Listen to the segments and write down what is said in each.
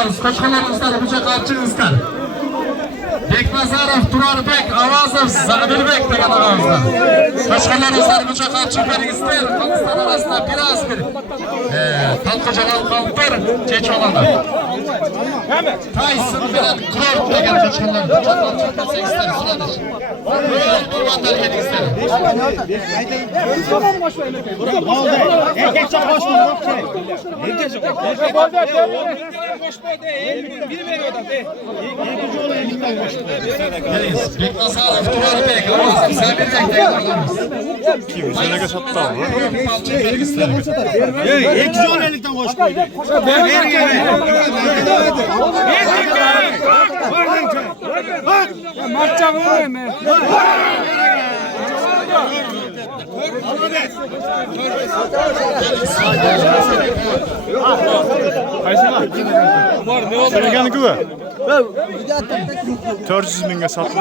alırız. Koçkalarımızdan bıçak açığızlar. Beknazarov, Turarbek, Avazov, Zabirbek degan ağızlar. Koçkalarımızdan bıçak açık veringizler. Kılıçlar arasında biraz bir talqıcalar kalıplar geç olanlar. Tyson bilen Krop degan koçkalar bıçak açık versengizler sıradır. Bir vandal yeringizler. Beknazarov, Turarbek, Avazov, Zabirbek degan ağızlar. Kim senege sattı abi? Eksi 10'likten koş koydu. Senegeni güve. 400 minge satıldı.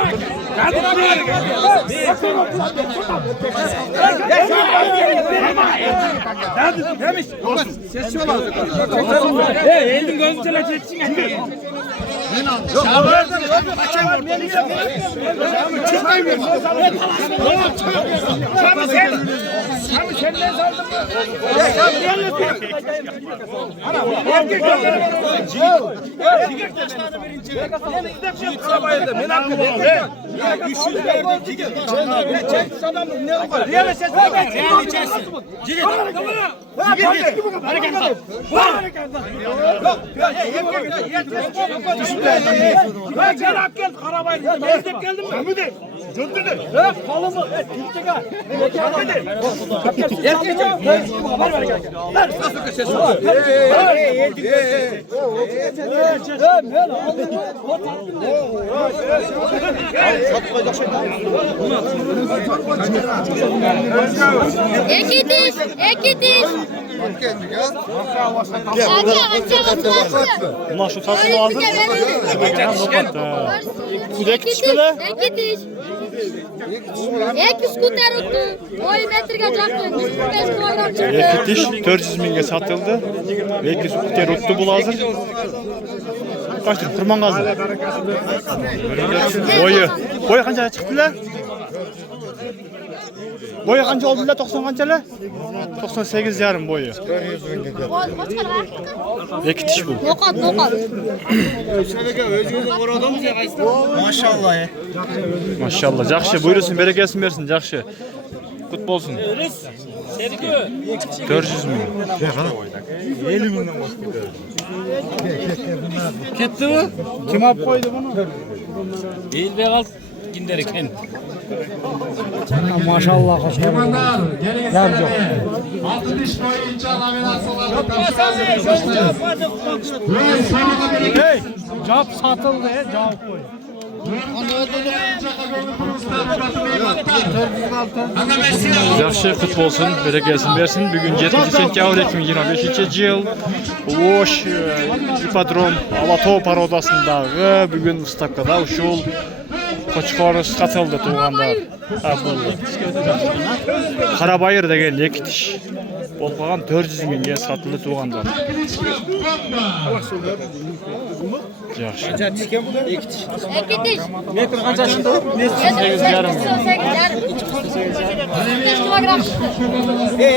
Elin gözüne çeksin. Iki diş. Bunlar şu satın lazım. Kudek çıkılı. İki diş. İki skuter tuttu. Oy metrige çaktı. 5 kilogram çıktı. İki diş 400 minge satıldı. Ve iki skuter uttu bu hazır. Kaç lira? Kurman gazı. Boyu kanca çıktı lan? Boyu kanca oldu lan? 90 kanca lan? 98 yarım boyu. İki diş bu. Nokat. Maşallah ya. Maşallah. Жақшы buyursun, bereketsin versin. Жақшы. Kut bolsun. 400 min. 50 binden boş gidiyor. Ketdi mi? Kim alıp koydu bunu? Eğilmeye kal. Ginderken. Maşallah hoş geldin. Yamanlar, geringizler. 6 diş boyunca laminatsiyalarda tamşırazı başlayız. Ve sonuna bereket. Hey, cevap satıldı ya, cevap koy. Жақшы kut bolsun, bereketsin versin. Bugün 7 sentyabr 2025 yıl. Oş ipodrom Alatoy parodasındağı bugün Stavkada uşul Koçkorus satıldı tuğanlar. Karabayır деген екі diş. Болған 400 minge satıldı tuğanlar. Жақшы. İki diş. Metr kança çıktı? 8 yarım. 8 yarım. 5 kilogram çıktı.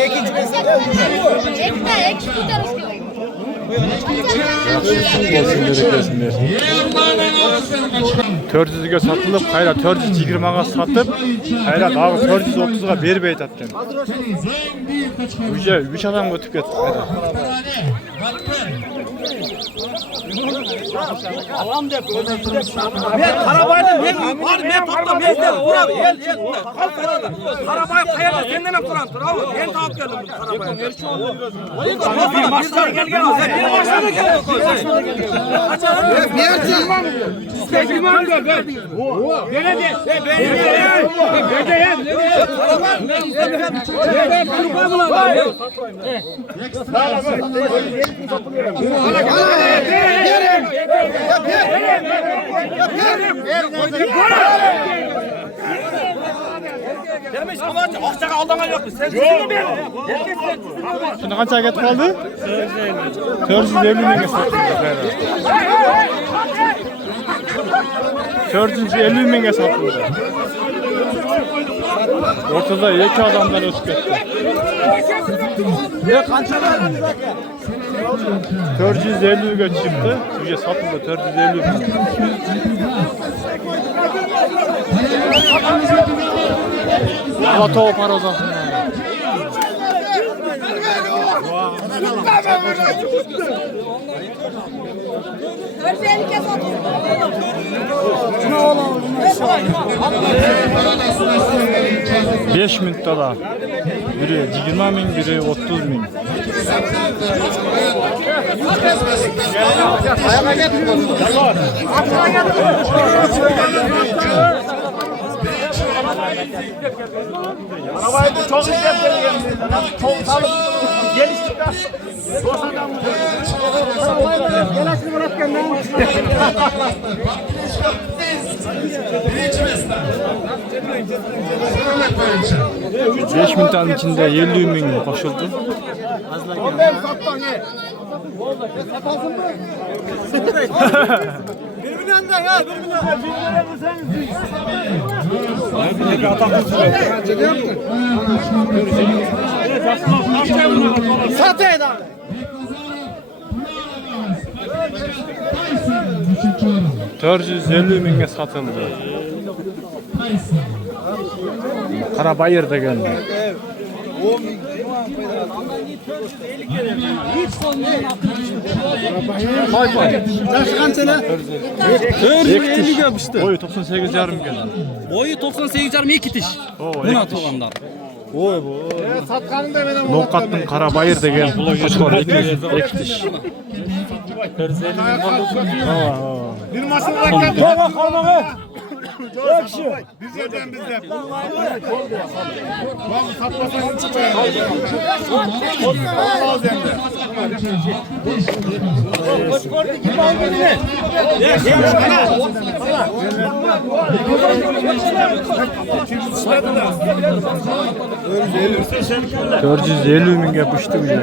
İki skuter çıktı. Bolsun, bereketsin versin. 400'ge satılıp, hayra 420'ga satıp, hayra dağı 430'ga berbey tatken. Uca 3 adam götüp ketdi. Alam dep. Ben arabayla ben topta bezde uğrab el. Arabayı kayada senden hep duran tur abi. Ben tavuk geldim bu arabaya. Başlar gel. Bir başlar gel. Tekliman gel. Belediye. Demiş ama akçaga aldangan yok mu? Sen sizin mi? Şimdi kaça getip kaldı? 450 minge satıldı. 450 mingga satıldı. Ortada iki adamdan ötüp ketdi. Ne kançalar? 450 ga çıktı. Bize satıldı 450 ming. Ata parozan. Beş minutta da biri 20 ming, biri 30 ming. Arabayı da çok istedim. Çok salıp geliştik de. Gelasını bırak kendine. Beş minutun içinde 50 ming koşuldu. Birbirinden de ya, birbirinden de. Satayın abi. $450 mingga satıldı. Karabayır da geldi. Yaşı kançalar? 450 yapıştı. Boyu 98,5 geldi. Boyu 98,5 iki diş. Buna tolanlar. Oy bu. Satkanın da benim Nokattın Karabayır da geldi. Koçkor ek diş. bir masada rakken. Baba kalmağı. Yakşı. Bizden. Bak satmasan çıkmıyor. Allah'a zemde. Koçkor'daki balgını ne? $450 ming yapıştı bile.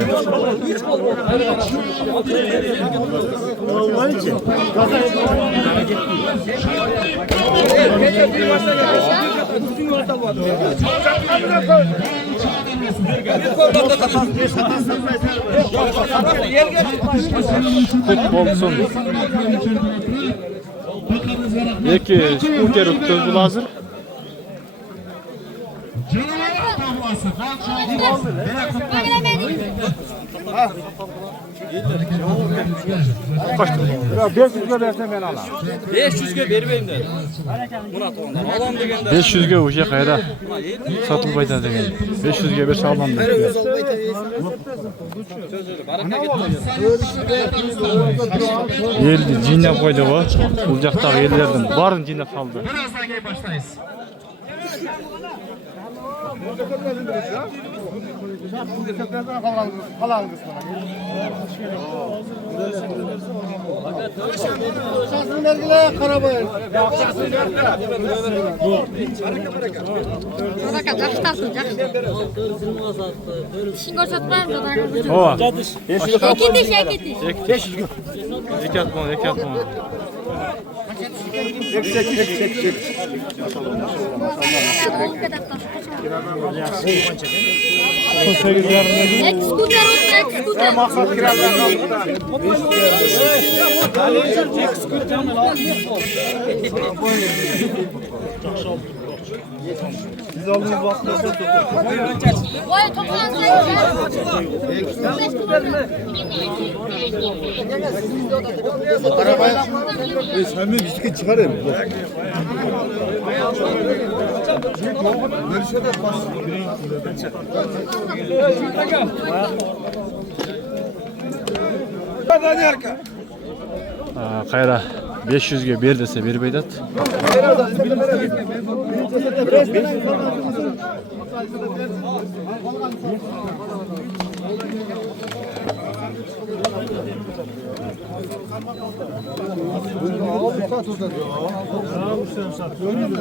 Futbolsun. Peki skuter tuttu hazır. Kaç lira? 500 lira versen ben alayım. 500'ge vermeyim dedi. Buna tolanlar. Alam degende. 500'ge uje kayda satılbayda degen. 500'ge bir sağlam dedi. Eldi cinnep koydu bu. Bulcaktaki ellerden barın cinnep saldı. Birazdan gelip başlayız. Şansın belgile Karabayır. Bak yakıştarsın, yakıştarsın. Dişin koşatmayayım da. Ova. İki diş. Ek atma. Ek skuter. Maksat kiralarına. Biz aldığımız vakti Boyu toplansa sen mi bisiklet çıkarayım? Kayra 500'ge bir dese bir beydat.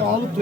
Alıp